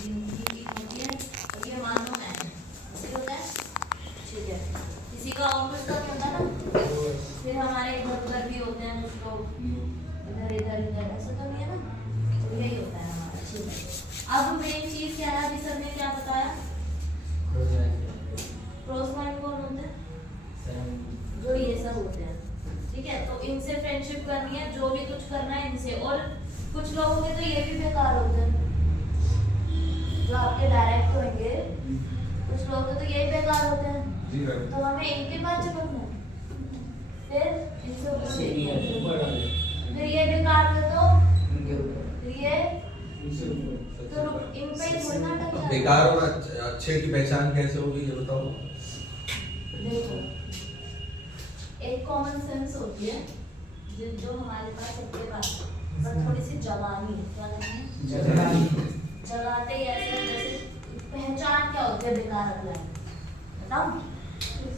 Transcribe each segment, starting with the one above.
गिनती होती है और ये मान लो n ऐसे होता है। ठीक है, किसी का ऑफिस का क्या होता है ना, फिर हमारे इधर उधर भी होते हैं कुछ लोग इधर इधर इधर, ऐसा तो नहीं है ना, तो यही होता है हमारा। ठीक है, अब मेन चीज क्या है, अभी सर ने क्या बताया, क्लोज फ्रेंड कौन होते हैं, जो ये सब होते हैं। ठीक है, तो इनसे फ्रेंडशिप करनी है, जो भी कुछ करना है इनसे। और कुछ लोगों के तो ये भी बेकार होते हैं जो आपके डायरेक्ट होंगे, कुछ लोगों के तो यही बेकार होते हैं, तो हमें इनके पास चिपकना है, फिर इनसे फिर ये बेकार है तो फिर ये तो इन पे थोड़ी ना टच जाता है। बेकार और अच्छे की पहचान कैसे होगी ये बताओ। देखो, एक कॉमन सेंस होती है जो हमारे पास सबके पास, पर थोड़ी सी जवानी है, क्या लगती है, जगाते ही ऐसे जैसे पहचान क्या होती है बेकार अप्लाई, बताओ।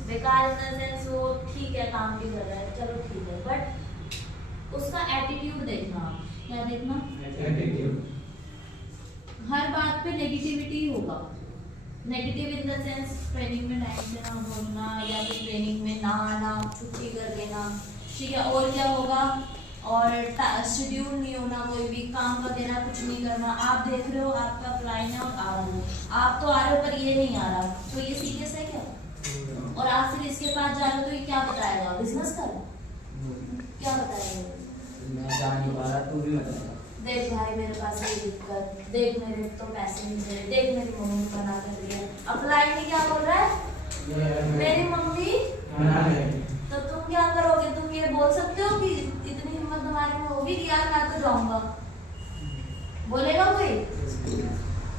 बेकार इन द सेंस वो ठीक है काम भी कर रहा है, चलो ठीक है, बट उसका एटीट्यूड देखना। आप क्या देखना, एटीट्यूड। हर बात पे नेगेटिविटी होगा, negative in the sense training में टाइम से ना बोलना, या फिर ट्रेनिंग में ना आना, छुट्टी कर देना। ठीक है, और क्या होगा, और शेड्यूल नहीं होना, कोई भी काम वगैरह कुछ नहीं करना। आप देख रहे हो आपका अप्लाई है और आ रहा है, आप तो आ रहे हो पर ये नहीं आ रहा, तो ये सीरियस है क्या। और आप फिर इसके पास जा रहे हो तो ये क्या बताएगा, बिजनेस कर क्या बताएगा, मैं जा नहीं पा रहा, तू भी बताएगा। देख भाई मेरे पास ये दिक्कत, देख मेरे तो पैसे नहीं दे, देख मेरी मम्मी मना कर रही है। अप्लाई में क्या बोल रहा है, मेरी मम्मी मना है। तो तुम क्या करोगे, तुम ये बोल सकते हो कि इतनी हिम्मत तुम्हारे में होगी कि यार मैं तो जाऊंगा, बोलेगा कोई,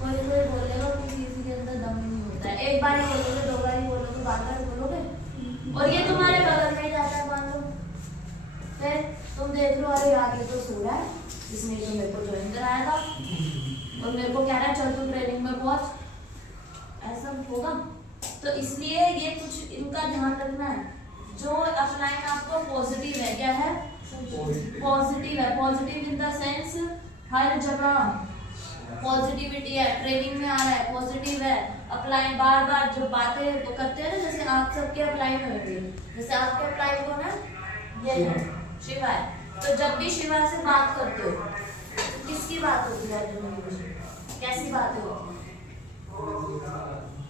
कोई बोलेगा कि किसी के अंदर दम ही नहीं होता है। एक बार ही बोलोगे, दो बार ही बोलोगे, बार बार बोलोगे, और ये तुम्हारे बगल में ही जाता है मान लो, फिर तुम देख लो अरे यार ये तो सो रहा है, इसने तो मेरे को ज्वाइन कराया था और मेरे को कह रहा है चल तू ट्रेनिंग में पहुंच, ऐसा होगा। तो इसलिए ये कुछ इनका ध्यान रखना है। जो अप्लाई आपको पॉजिटिव है, क्या है, पॉजिटिव है, पॉजिटिव इन द सेंस हर जगह पॉजिटिविटी है, ट्रेनिंग में आ रहा है पॉजिटिव है, अप्लाई बार बार जो बातें तो करते हैं ना, जैसे आप सबके अप्लाई में होती है, जैसे आपके अप्लाई कौन है, ये है शिवा है, तो जब भी शिवा से बात करते हो तो किसकी बात होती है, कैसी बातें होती है,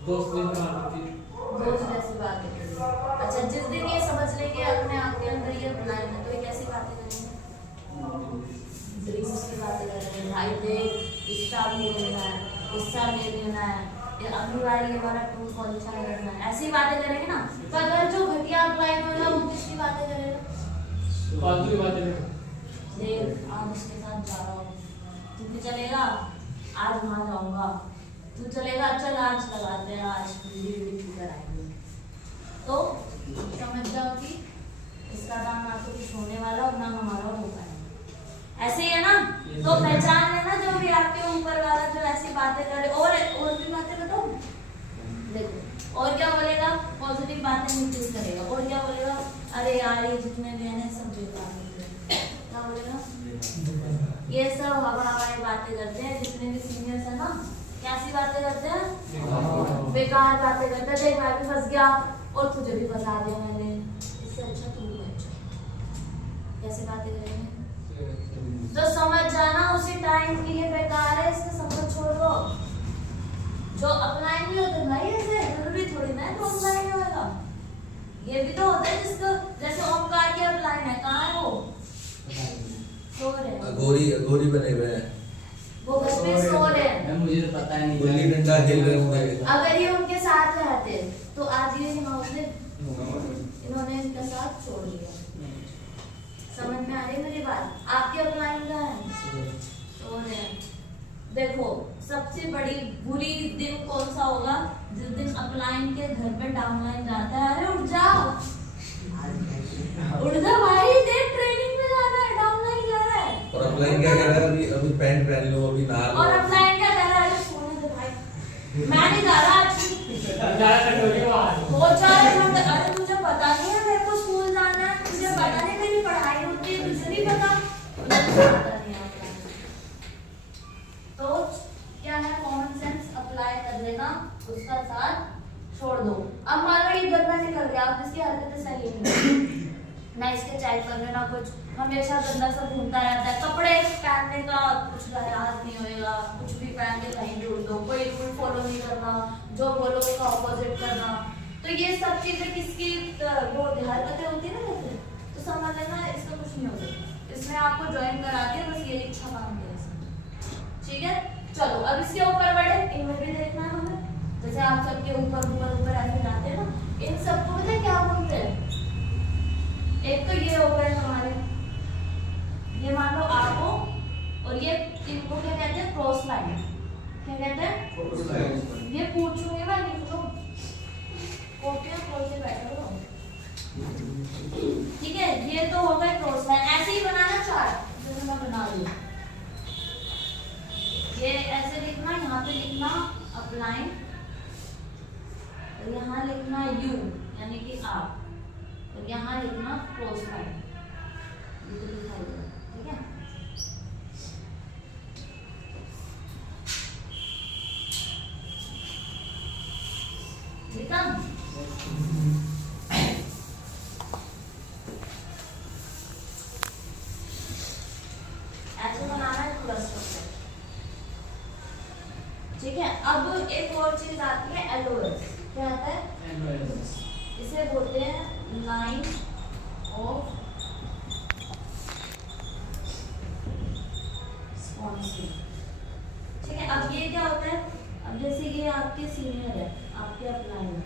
दोस्त जैसी बात होती है। अच्छा, जिस दिन ये समझ लेंगे अपने आप के अंदर ये अप्लाई में, तो ये कैसी बातें करेंगे, ड्रीम्स की बातें करेंगे, भाई देख इस साल ये लेना है, इस साल ये लेना है, ये अगली बार ये वाला टूर कौन सा लेना है, ऐसी बातें करेंगे ना। तो अगर जो घटिया अप्लाई में होगा वो किसकी बातें करेगा, फालतू की बातें नहीं। देख आज उसके साथ जा रहा हूँ, तू भी चलेगा, आज वहाँ जाऊंगा, तू चलेगा, चल आज लगाते हैं, आज वीडियो कराएंगे, तो समझ जाओ कि इसका दाम ना तो कुछ होने वाला और ना हमारा हो पाएगा। ऐसे ही है ना, तो पहचान लेना जो भी आपके ऊपर वाला जो ऐसी बातें करे। और भी बातें बताओ, देखो और क्या बोलेगा, पॉजिटिव बातें नहीं करेगा, और क्या बोलेगा, अरे यार ये जितने भी हैं सब बेकार हैं, क्या बोलेगा, ये सब हवा हवाई बातें करते हैं, जितने भी सीनियर्स है ना, कैसी बातें करते हैं, बेकार बातें करते हैं, देख मैं भी फंस गया और तुझे भी फंसा दिया मैंने, इससे अच्छा तू भी अच्छा, कैसे बातें करेंगे, जो समझ जाना उसी टाइम की ये बेकार है, इससे समझ छोड़ दो। जो अप्लाई नहीं होते भाई ऐसे जरूरी थोड़ी ना है तो अप्लाई होगा, ये भी तो होता है जिसको, जैसे ओमकार की अप्लाई है, कहाँ है वो, सो रहे, गोरी बने हुए हैं, वो घर पे सो रहे हैं, मुझे तो पता नहीं, गुल्ली डंडा खेल रहे होंगे। अगर ये उनके साथ रहते तो आज ये इन्होंने इनके साथ छोड़ दिया। समझ में आ रही मेरी बात, आपकी अप्लाई का है, सो रहे हैं। देखो सबसे बड़ी बुरी दिन कौन सा होगा, जिस दिन अपलाइन के घर पे डाउनलाइन जाता है, अरे उठ जाओ उठ जा भाई, देख ट्रेनिंग में जा रहा है, डाउनलाइन जा रहा है, और अपलाइन क्या कह रहा है, अभी पैंट पहन लो, अभी नहा लो, और अपलाइन क्या कर रहा है, अरे सोने दे भाई, मैं नहीं जा रहा आज, बहुत सारे घंटे, अरे तुझे पता नहीं है मेरे को स्कूल जाना है, तुझे पता नहीं मेरी पढ़ाई होती है, तुझे नहीं पता, तो क्या है कॉमन सेंस देना, उसका साथ छोड़ दो। अब मान लो ये गंदा निकल गया, आप इसकी हरकतें सही नहीं ना, इसके चेक करने ना कुछ, हमेशा गंदा सा घूमता रहता है, कपड़े पहनने का कुछ लिहाज नहीं होएगा, कुछ भी पहन के कहीं भी उड़ दो, कोई रूल फॉलो नहीं करना, जो बोलो उसका ऑपोजिट करना, तो ये सब चीजें किसकी वो हरकतें होती है ना वैसे, तो समझ लेना इसका कुछ नहीं हो सकता। इसमें आपको ज्वाइन करा दिया, बस ये इच्छा काम है, ठीक है। चलो अब इसके ऊपर बढ़े, इनमें भी देखना है हमें, जैसे आप सबके ऊपर ऊपर ऊपर ऐसे जाते हैं ना, इन सबको पता है क्या बोलते हैं? एक तो ये हो गए हमारे, ये मान लो आपको, और ये इनको क्या कहते हैं? Cross line. क्या कहते हैं? ये पूछूंगी मैं, लिख लो, कॉपियां खोल के बैठो। ठीक है, ये तो हो गए क्रॉस लाइन। ऐसे ही बनाना चार्ट, जैसे मैं बना रही हूँ, ये ऐसे लिखना, यहाँ पे लिखना अपलाइन, और यहाँ लिखना यू यानी कि आप, और यहाँ लिखना क्रॉस लाइन, ये तो लिखा हुआ है, ठीक है। लिखा? ऐसे बनाना है पूरा स्ट्रक्चर, ठीक है। अब एक और चीज आती है एलओएस। क्या आता है? इसे बोलते हैं लाइन ऑफ स्पॉन्सिंग, ठीक है। अब ये क्या होता है? अब जैसे ये आपके सीनियर है, आपके अपलाइन,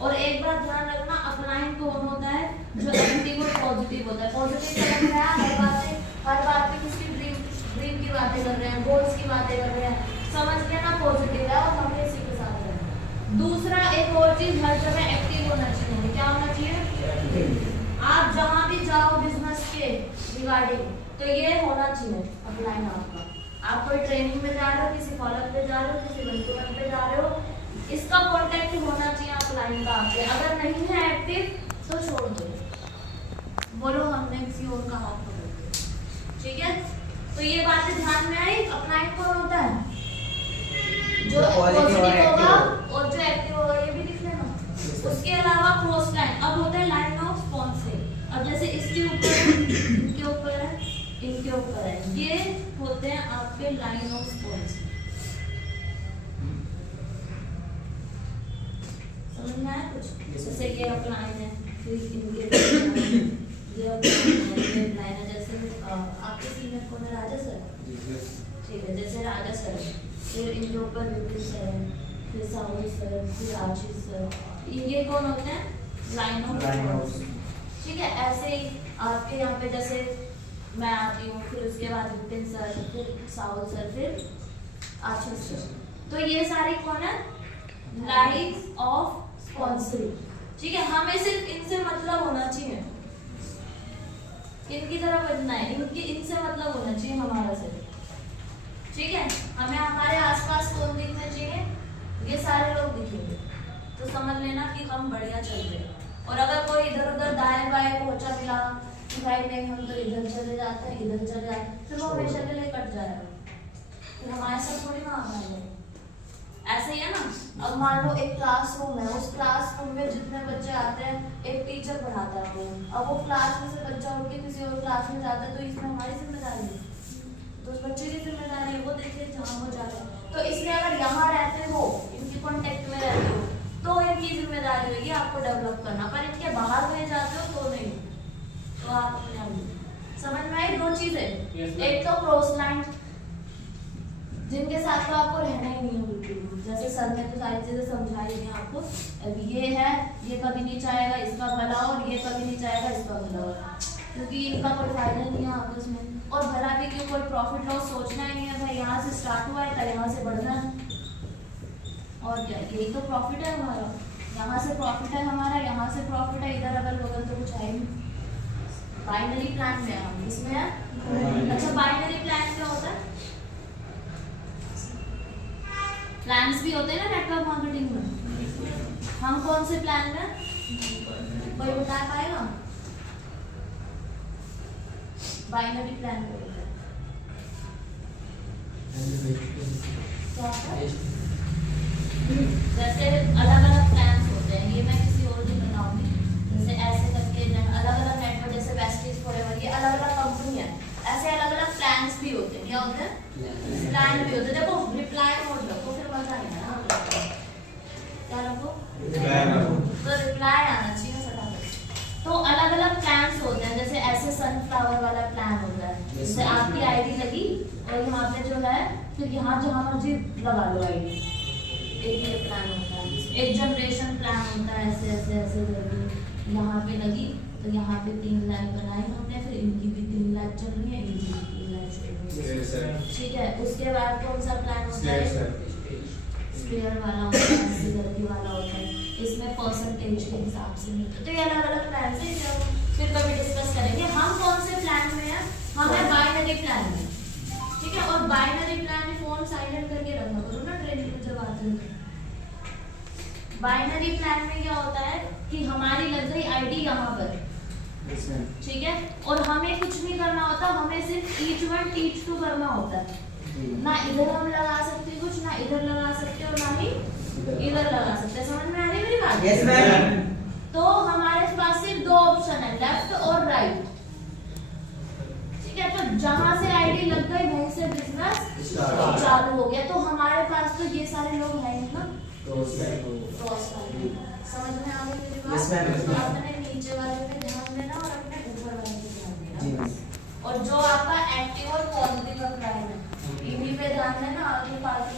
और एक बात ध्यान रखना, अपलाइन कौन होता है? जो एक्टिव और पॉजिटिव होता है। पॉजिटिव का मतलब है हर बात पे किसकी ड्रीम की बातें कर रहे हैं, गोल्स की बातें कर रहे हैं, समझ के ना पॉजिटिव है, और हमें इसी के साथ रहना है। दूसरा एक और चीज, हर जगह एक्टिव होना चाहिए। क्या होना चाहिए? आप जहाँ भी जाओ बिजनेस के रिगार्डिंग, तो ये होना चाहिए अपलाइन आपका। आप कोई ट्रेनिंग में जा रहे हो, किसी कॉलेज पे जा रहे हो, किसी बंदूक पे जा रहे हो, इसका कांटेक्ट होना चाहिए अपलाइन का आपके। अगर नहीं है एक्टिव तो छोड़ दो, बोलो हमने किसी और का हाथ पकड़ दिया, ठीक है। तो ये बातें ध्यान में आई। अपलाइन कौन होता है? जो पॉजिटिव होगा और जो एक्टिव होगा, ये भी लिख लेना। उसके अलावा क्रॉस लाइन, अब होता है लाइन ऑफ स्पॉन्सिंग। अब जैसे इसके ऊपर, इनके ऊपर है, इनके ऊपर है, ये होते हैं आपके लाइन ऑफ स्पॉन्सिंग। समझ में आया कुछ? जैसे ये अपलाइन है, फिर इनके ये अपलाइन है, जैसे आपके सीनियर कौन है? राजा सर, ठीक है। जैसे राजा सर, फिर इनके ऊपर विपिन सर है, फिर साहू सर, फिर आशीष सर, ये कौन होते हैं? लाइन ऑफ, ठीक है। ऐसे ही आपके यहाँ पे जैसे मैं आती हूँ, फिर उसके बाद विपिन सर, फिर साहू सर, फिर आशीष सर, तो ये सारी कौन है? लाइन्स ऑफ स्पॉन्सरिंग, ठीक है। हमें सिर्फ इनसे मतलब होना चाहिए, इनकी तरह बनना है, इनसे मतलब होना चाहिए हमारा सिर्फ, ठीक है। हमें हमारे आसपास कौन दिखना चाहिए? ये सारे लोग दिखेंगे, तो समझ लेना कि हम बढ़िया चल रहे हैं। और अगर कोई इधर उधर दाएं बाएं पहुंचा मिला कि भाई नहीं हम तो इधर चले जाते हैं, इधर चले जाते हैं, फिर वो हमेशा के लिए कट जाएगा, फिर हमारे साथ थोड़ी ना आना है। ऐसे ही है ना। अब मान लो एक क्लासरूम है, उस क्लासरूम में जितने बच्चे आते हैं, एक टीचर पढ़ाता है वो, अब वो क्लास में से बच्चा उठ के किसी और क्लास में जाता है, तो इसमें हमारी जिम्मेदारी है, तो उस बच्चे की जिम्मेदारी है, वो देखिए जहाँ वो जा रहा है। तो इसलिए अगर यहाँ रहते हो, इनकी कॉन्टेक्ट में रहते हो, तो इनकी जिम्मेदारी होगी आपको डेवलप करना, पर इनके बाहर में जाते हो तो नहीं, तो आप अपने आप समझ में आई। दो चीजें, एक तो क्रॉस लाइन, जिनके साथ तो आपको रहना ही नहीं है बिल्कुल, जैसे सर ने तो सारी चीजें समझाई हैं आपको। अब ये है, ये कभी नहीं चाहेगा इसका भला, और ये कभी नहीं चाहेगा इसका भला, क्योंकि इनका कोई फायदा नहीं है आपस में, और भला भी क्यों, कोई प्रॉफिट लॉस सोचना ही नहीं है भाई, यहाँ से स्टार्ट हुआ है तो यहाँ से बढ़ना है, और क्या, यही तो प्रॉफिट है हमारा। यहाँ से प्रॉफिट है हमारा, यहाँ से प्रॉफिट है, इधर अगर बगल तो कुछ है नहीं। बाइनरी प्लान में हम इसमें है। अच्छा, बाइनरी प्लान क्या होता है? प्लान्स भी होते हैं ना नेटवर्क मार्केटिंग में। हम कौन से प्लान में, कोई बता पाएगा? बाइनरी प्लान को होता है क्या? जैसे अलग अलग प्लान्स होते हैं, ये मैं किसी और दिन बताऊंगी। जैसे ऐसे करके अलग अलग नेटवर्क, जैसे वेस्टीज फॉरएवर, ये अलग अलग कंपनी है, ऐसे अलग अलग प्लान्स भी होते हैं। क्या होते हैं? प्लान भी होते हैं। देखो रिप्लाई मोड रखो, फिर मजा नहीं है ना। क्या रखो? तो रिप्लाई आना चाहिए फटाफट। तो अलग अलग प्लान्स होते हैं, जैसे ऐसे सनफ्लावर वाला प्लान होता है, जैसे आपकी आईडी लगी और यहाँ पे जो है फिर यहाँ जहाँ मर्जी लगा लो आईडी। एक ये प्लान होता है, एक जनरेशन प्लान होता है, ऐसे ऐसे ऐसे करके यहाँ पे लगी तो यहाँ पे 3 लाइन बनाई हमने, फिर इनकी भी 3 लाइन चल रही है, इनकी भी 3 लाइन चल रही है। ठीक है, उसके बाद कौन सा प्लान होता है? स्क्वायर वाला होता है, सिंगुलरिटी वाला होता है, इसमें परसेंटेज के हिसाब से मिलता है। तो ये अलग अलग प्लान है, जो फिर कभी डिस्कस करेंगे। हम कौन से प्लान में हैं? हम है बाइनरी प्लान में। ठीक है, और बाइनरी प्लान में फोन साइलेंट करके रखा करो ना ट्रेनिंग में जब आते हैं। बाइनरी प्लान में क्या होता है कि हमारी लग गई आईडी यहाँ पर, ठीक है, और हमें कुछ नहीं करना होता, हमें सिर्फ टीच 1 टीच 2 करना होता है। ना इधर हम लगा सकते कुछ, ना इधर लगा सकते और ना ही इधर लगा सकते। समझ में आ रही है मेरी बात? Yes ma'am. तो हमारे पास सिर्फ 2 ऑप्शन है, लेफ्ट और राइट। ठीक है, तो जहां से आईडी लग गई वहीं से बिजनेस चालू हो गया। तो हमारे पास तो ये सारे लोग हैं ना, समझ में आ गई मेरी बात? Yes, ma'am. तो अपने नीचे वाले पे ध्यान देना और अपने ऊपर वाले पे ध्यान देना। और जो आपका एक्टिव और पॉजिटिव प्राइम है, इन्हीं पे ध्यान देना, आगे फालतू